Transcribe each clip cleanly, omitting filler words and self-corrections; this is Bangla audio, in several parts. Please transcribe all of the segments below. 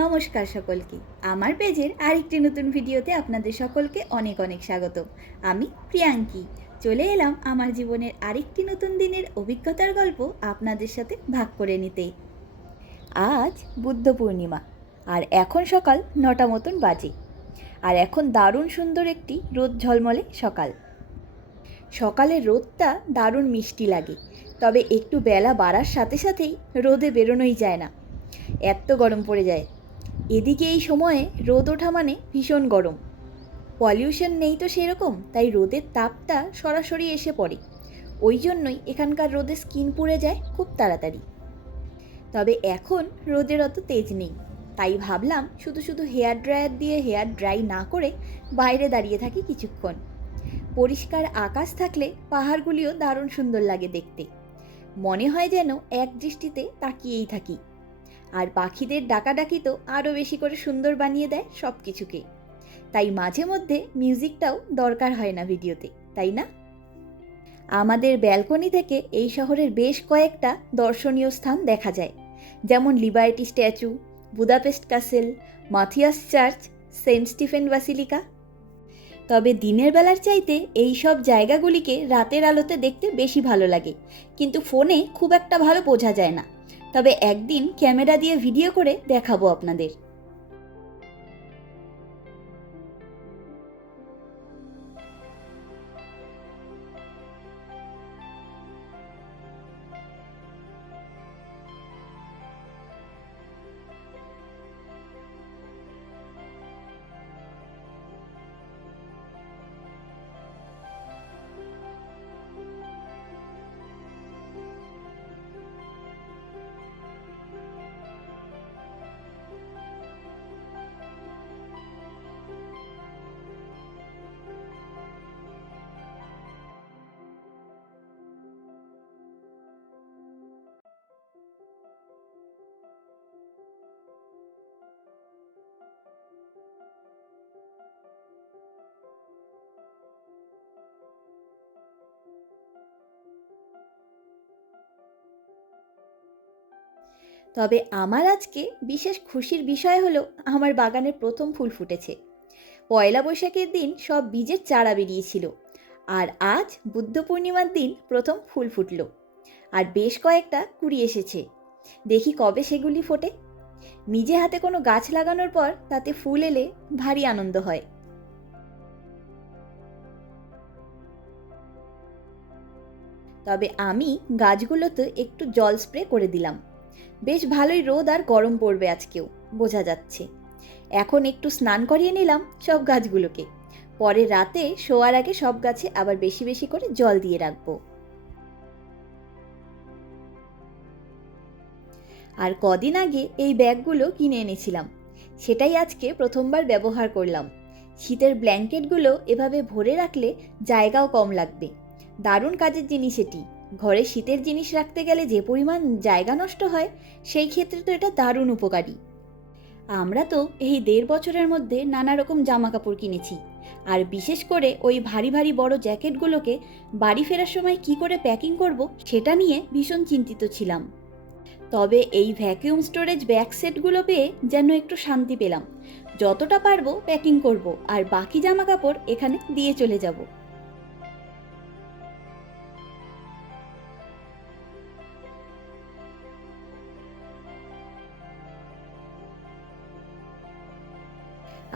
নমস্কার সকলকে। আমার পেজের আরেকটি নতুন ভিডিওতে আপনাদের সকলকে অনেক অনেক স্বাগত। আমি প্রিয়াঙ্কি। চলে এলাম আমার জীবনের আরেকটি নতুন দিনের অভিজ্ঞতার গল্প আপনাদের সাথে ভাগ করে নিতে। আজ বুদ্ধ পূর্ণিমা, আর এখন সকাল 9টা মতন বাজে। আর এখন দারুণ সুন্দর একটি রোদ ঝলমলে সকাল। সকালের রোদটা দারুণ মিষ্টি লাগে, তবে একটু বেলা বাড়ার সাথে সাথেই রোদে বেরোনোই যায় না, এত গরম পড়ে যায়। এদিকে এই সময়ে রোদ ওঠা মানে ভীষণ গরম। পলিউশন নেই তো সেরকম, তাই রোদের তাপটা সরাসরি এসে পড়ে। ওই জন্যই এখানকার রোদে স্কিন পুড়ে যায় খুব তাড়াতাড়ি। তবে এখন রোদের অত তেজ নেই, তাই ভাবলাম শুধু শুধু হেয়ার ড্রায়ার দিয়ে হেয়ার ড্রাই না করে বাইরে দাঁড়িয়ে থাকি কিছুক্ষণ। পরিষ্কার আকাশ থাকলে পাহাড়গুলিও দারুণ সুন্দর লাগে দেখতে। মনে হয় যেন এক দৃষ্টিতে তাকিয়েই থাকি। আর পাখিদের ডাকাডাকি তো আরও বেশি করে সুন্দর বানিয়ে দেয় সব কিছুকে। তাই মাঝে মধ্যে মিউজিকটাও দরকার হয় না ভিডিওতে, তাই না? আমাদের ব্যালকনি থেকে এই শহরের বেশ কয়েকটা দর্শনীয় স্থান দেখা যায়, যেমন Liberty Statue, Budapest Castle, Matthias Church, Saint Stephen Basilica. তবে দিনের বেলার চাইতে এই সব জায়গাগুলিকে রাতের আলোতে দেখতে বেশি ভালো লাগে, কিন্তু ফোনে খুব একটা ভালো বোঝা যায় না। তবে একদিন ক্যামেরা দিয়ে ভিডিও করে দেখাবো আপনাদের। তবে আমার আজকে বিশেষ খুশির বিষয় হলো, আমার বাগানে প্রথম ফুল ফুটেছে। পয়লা বৈশাখের দিন সব বীজের চারা বেরিয়েছিল, আর আজ বুদ্ধ পূর্ণিমার দিন প্রথম ফুল ফুটলো। আর বেশ কয়েকটা কুড়ি এসেছে। দেখি কবে সেগুলি ফোটে। নিজে হাতে কোনো গাছ লাগানোর পর তাতে ফুল এলে ভারী আনন্দ হয়। তবে আমি গাছগুলোতে একটু জল স্প্রে করে দিলাম। বেশ ভালোই রোদ আর গরম পড়বে আজকেও, বোঝা যাচ্ছে। এখন একটু স্নান করিয়ে নিলাম সব গাছগুলোকে। পরে রাতে শোয়ার আগে সব গাছে আবার বেশি বেশি করে জল দিয়ে রাখবো। আর কদিন আগে এই ব্যাগগুলো কিনে এনেছিলাম, সেটাই আজকে প্রথমবার ব্যবহার করলাম। শীতের ব্ল্যাঙ্কেটগুলো এভাবে ভরে রাখলে জায়গাও কম লাগবে। দারুণ কাজের জিনিস এটি। ঘরে শীতের জিনিস রাখতে গেলে যে পরিমাণ জায়গা নষ্ট হয়, সেই ক্ষেত্রে তো এটা দারুণ উপকারী। আমরা তো এই 1.5 বছরের মধ্যে নানা রকম জামা কাপড় কিনেছি, আর বিশেষ করে ওই ভারী ভারী বড় জ্যাকেটগুলোকে বাড়ি ফেরার সময় কি করে প্যাকিং করব সেটা নিয়ে ভীষণ চিন্তিত ছিলাম। তবে এই ভ্যাকিউম স্টোরেজ ব্যাগ সেটগুলো পেয়ে যেন একটু শান্তি পেলাম। যতটা পারবো প্যাকিং করব, আর বাকি জামা কাপড় এখানে দিয়ে চলে যাব।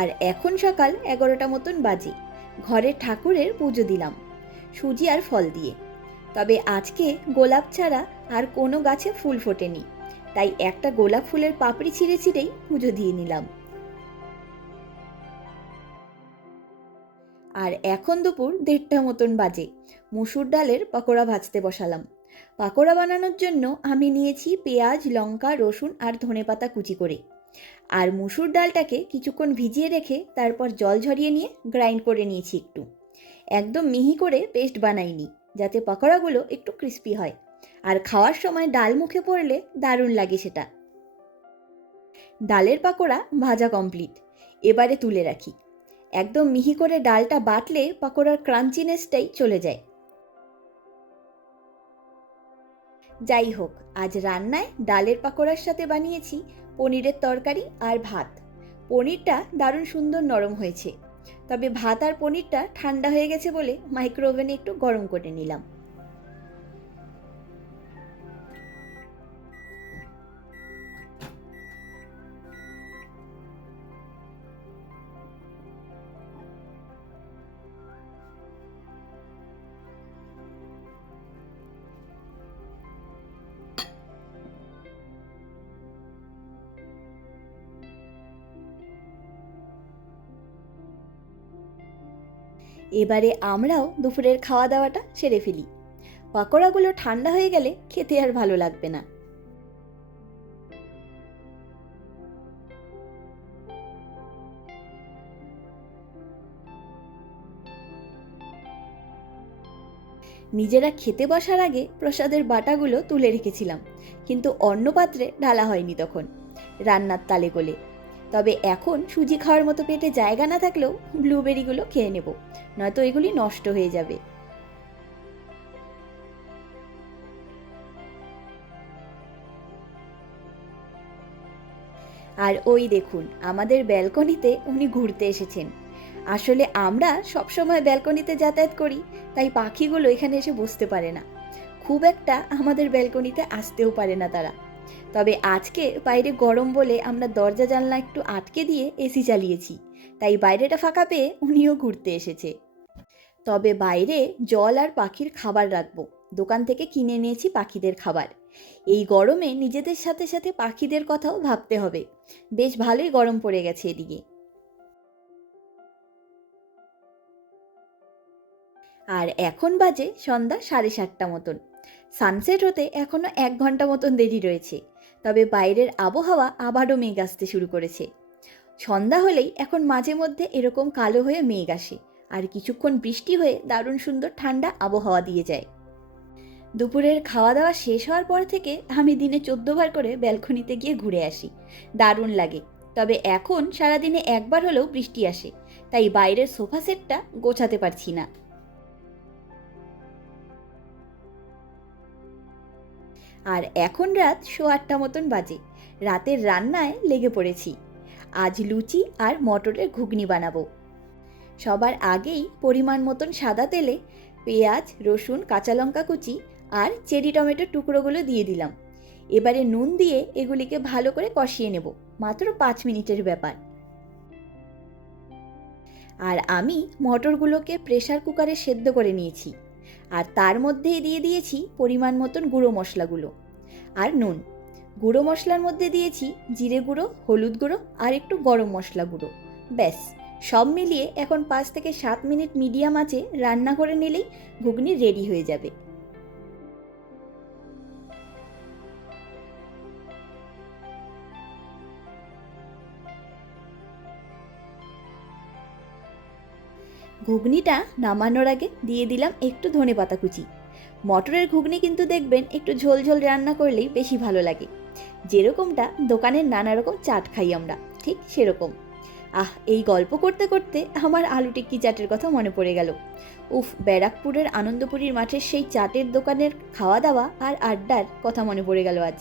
আর এখন সকাল 11টা মতন বাজে। ঘরের ঠাকুরের পুজো দিলাম সুজি আর ফল দিয়ে। তবে আজকে গোলাপ ছাড়া আর কোনো গাছে ফুল ফোটেনি, তাই একটা গোলাপ ফুলের পাপড়ি ছিঁড়ে ছিঁড়েই পুজো দিয়ে নিলাম। আর এখন দুপুর 1:30টা মতন বাজে। মুসুর ডালের পকোড়া ভাজতে বসালাম। পকোড়া বানানোর জন্য আমি নিয়েছি পেঁয়াজ, লঙ্কা, রসুন আর ধনেপাতা কুচি করে। আর মুসুর ডালটাকে কিছুক্ষণ ভিজিয়ে রেখে তারপর জল ঝরিয়ে নিয়ে গ্রাইন্ড করে নিয়েছি একটু। একদম মিহি করে পেস্ট বানাইনি, যাতে পকোড়াগুলো একটু ক্রিস্পি হয়। আর খাওয়ার সময় ডাল মুখে পড়লে দারুণ লাগে সেটা। ডালের পাকোড়া ভাজা কমপ্লিট। এবারে তুলে রাখি। একদম মিহি করে ডালটা বাটলে পাকোড়ার ক্রাঞ্চিনেসটাই চলে যায়। যাই হোক, আজ রান্নায় ডালের পাকোড়ার সাথে বানিয়েছি পনিরের তরকারি আর ভাত। পনিরটা দারুণ সুন্দর নরম হয়েছে, তবে ভাত আর পনিরটা ঠান্ডা হয়ে গেছে বলে মাইক্রো ওভেনে একটু গরম করে নিলাম। এবারে আমরাও দুপুরের খাওয়া দাওয়াটা সেরে ফেলি। পাকোড়াগুলো ঠান্ডা হয়ে গেলে খেতে আর ভালো লাগবে না। নিজেরা খেতে বসার আগে প্রসাদের বাটাগুলো তুলে রেখেছিলাম, কিন্তু অন্য পাত্রে ঢালা হয়নি তখন, রান্নার তালে গোলে। তবে এখন সুজি খাওয়ার মতো পেটে জায়গা না থাকলেও ব্লুবেরিগুলো খেয়ে নেব, নয়তো এগুলি নষ্ট হয়ে যাবে। আর ওই দেখুন, আমাদের ব্যালকনিতে উনি ঘুরতে এসেছেন। আসলে আমরা সবসময় ব্যালকনিতে যাতায়াত করি, তাই পাখিগুলো এখানে এসে বসতে পারে না। খুব একটা আমাদের ব্যালকনিতে আসতেও পারে না তারা। তবে আজকে বাইরে গরম বলে আমরা দরজা জানলা একটু আটকে দিয়ে এসি চালিয়েছি, তাই বাইরেটা ফাঁকা পেয়ে উনিও ঘুরতে এসেছে। তবে বাইরে জল আর পাখির খাবার রাখবো, দোকান থেকে কিনে নিয়েছি পাখিদের খাবার। এই গরমে নিজেদের সাথে সাথে পাখিদের কথাও ভাবতে হবে। বেশ ভালোই গরম পড়ে গেছে এদিকে। আর এখন বাজে সন্ধ্যা 7:30 মতন। সানসেট হতে এখনো 1 ঘন্টা মতন দেরি রয়েছে। তবে বাইরের আবহাওয়া আবারও মেঘ আসতে শুরু করেছে। সন্ধ্যা হলেই এখন মাঝে মধ্যে এরকম কালো হয়ে মেঘ আসে, আর কিছুক্ষণ বৃষ্টি হয়ে দারুণ সুন্দর ঠান্ডা আবহাওয়া দিয়ে যায়। দুপুরের খাওয়া দাওয়া শেষ হওয়ার পর থেকে আমি দিনে 14 বার করে ব্যালকনিতে গিয়ে ঘুরে আসি। দারুণ লাগে। তবে এখন সারাদিনে একবার হলেও বৃষ্টি আসে, তাই বাইরের সোফা সেটটা গোছাতে পারছি না। আর এখন রাত 8:15 মতন বাজে। রাতের রান্নায় লেগে পড়েছি। আজ লুচি আর মটরের ঘুগনি বানাবো। সবার আগেই পরিমাণ মতন সাদা তেলে পেঁয়াজ, রসুন, কাঁচা লঙ্কা কুচি আর চেরি টমেটোর টুকরোগুলো দিয়ে দিলাম। এবারে নুন দিয়ে এগুলিকে ভালো করে কষিয়ে নেব, মাত্র 5 মিনিটের ব্যাপার। আর আমি মটরগুলোকে প্রেসার কুকারে সেদ্ধ করে নিয়েছি, আর তার মধ্যেই দিয়ে দিয়েছি পরিমাণ মতন গুঁড়ো মশলাগুলো আর নুন। গুঁড়ো মশলার মধ্যে দিয়েছি জিরে গুঁড়ো, হলুদ গুঁড়ো আর একটু গরম মশলা গুঁড়ো। ব্যাস, সব মিলিয়ে এখন 5 থেকে 7 মিনিট মিডিয়াম আঁচে রান্না করে নিলেই ঘুগনি রেডি হয়ে যাবে। ঘুগনিটা নামানোর আগে দিয়ে দিলাম একটু ধনেপাতা কুচি। মটরের ঘুগনি কিন্তু দেখবেন একটু ঝোল ঝোল রান্না করলেই বেশি ভালো লাগে, যেরকমটা দোকানের নানা রকম চাট খাই আমরা, ঠিক সেরকম। এই গল্প করতে করতে আমার আলু টিক্কি চাটের কথা মনে পড়ে গেল। উফ, ব্যারাকপুরের আনন্দপুরীর মাঠের সেই চাটের দোকানের খাওয়া দাওয়া আর আড্ডার কথা মনে পড়ে গেল আজ।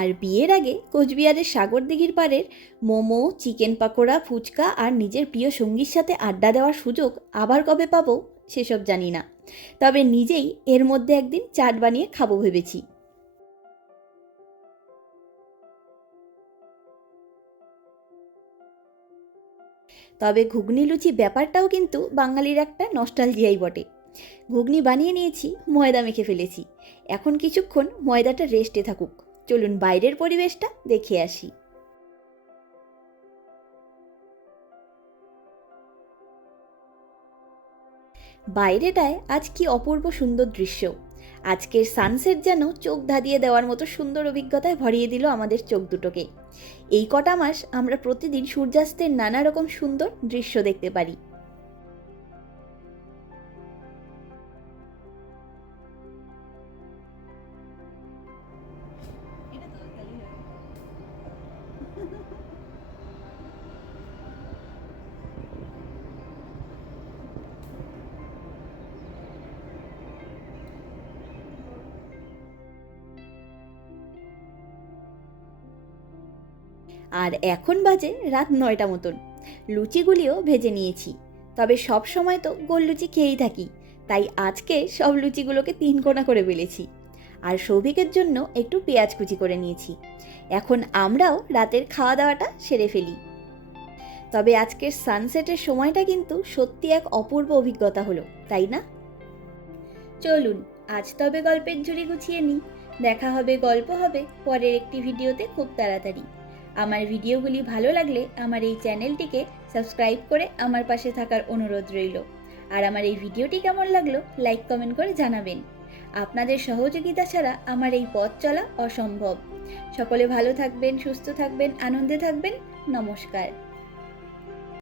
আর বিয়ের আগে কোচবিহারের সাগরদিঘির পাড়ের মোমো, চিকেন পাকোড়া, ফুচকা আর নিজের প্রিয় সঙ্গীর সাথে আড্ডা দেওয়ার সুযোগ আবার কবে পাবো সেসব জানি না। তবে নিজেই এর মধ্যে একদিন চাট বানিয়ে খাবো ভেবেছি। তবে ঘুগনি লুচি ব্যাপারটাও কিন্তু বাঙালির একটা নস্টালজিয়াই বটে। ঘুগনি বানিয়ে নিয়েছি, ময়দা মেখে ফেলেছি। এখন কিছুক্ষণ ময়দাটা রেস্টে থাকুক। চলুন বাইরের পরিবেশটা দেখে আসি। বাইরেটায় আজ কি অপূর্ব সুন্দর দৃশ্য। আজকের সানসেট যেন চোখ ধাঁধিয়ে দেওয়ার মতো সুন্দর অভিজ্ঞতায় ভরিয়ে দিল আমাদের চোখ দুটোকে। এই কটা মাস আমরা প্রতিদিন সূর্যাস্তের নানা রকম সুন্দর দৃশ্য দেখতে পারি। আর এখন বাজে রাত 9টা মতন। লুচিগুলিও ভেজে নিয়েছি, তবে সব সময় তো গোল লুচি খেয়েই থাকি, তাই আজকে সব লুচিগুলোকে 3 কোনা করে বেলেছি। আর সৌভিকের জন্য একটু পেঁয়াজ কুচি করে নিয়েছি। এখন আমরাও রাতের খাওয়া দাওয়াটা সেরে ফেলি। তবে আজকের সানসেটের সময়টা কিন্তু সত্যি এক অপূর্ব অভিজ্ঞতা হলো, তাই না? চলুন আজ তবে গল্পের ঝুড়ি গুছিয়ে নিই। দেখা হবে, গল্প হবে পরের একটি ভিডিওতে খুব তাড়াতাড়ি। আমার ভিডিওগুলি ভালো লাগলে আমার এই চ্যানেলটিকে সাবস্ক্রাইব করে আমার পাশে থাকার অনুরোধ রইল। আর আমার এই ভিডিওটি কেমন লাগলো লাইক কমেন্ট করে জানাবেন। আপনাদের সহযোগিতা ছাড়া আমার এই পথ চলা অসম্ভব। সকলে ভালো থাকবেন, সুস্থ থাকবেন, আনন্দে থাকবেন। নমস্কার।